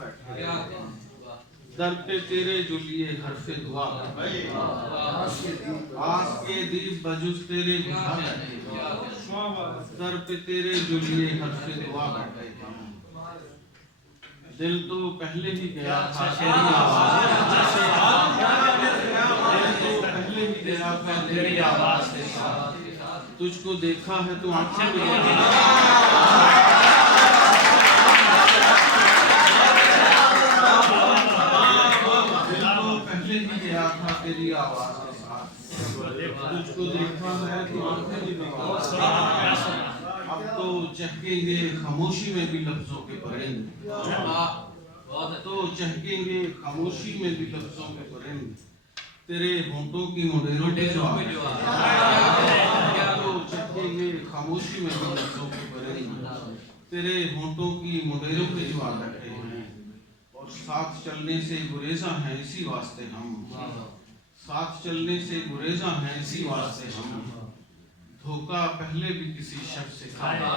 بیٹھے در پہ تیرے جو لیے حرف دعا آس کے دیپ بجز تیرے بجھا بیٹھے در پہ تیرے جو لیے حرف دعا بیٹھے دل تو پہلے ہی گیا تھا تیری آواز دل تو پہلے ہی گیا تھا تیری آواز کے ساتھ تجھ کو دیکھا ہے تو آنکھیں میں تیری آواز کے ساتھ تجھ کو دیکھا ہے تو آنکھیں بھی اب تو چہکیں گے خاموشی میں بھی لفظوں کے پرند تو چہکیں گے خاموشی میں بھی لفظوں کے پرند تیرے ہونٹوں کی مڈیروں پہ جو تو چہکیں گے خاموشی میں بھی لفظوں کے پرند تیرے ہونٹوں کی مڈیروں پہ جو آ بیٹھے ہیں اور ساتھ چلنے سے گریزاں ہیں اسی واسطے ہم ساتھ چلنے سے گریزاں ہیں اسی واسطے ہم دھوکہ پہلے بھی کسی شخص سے کھایا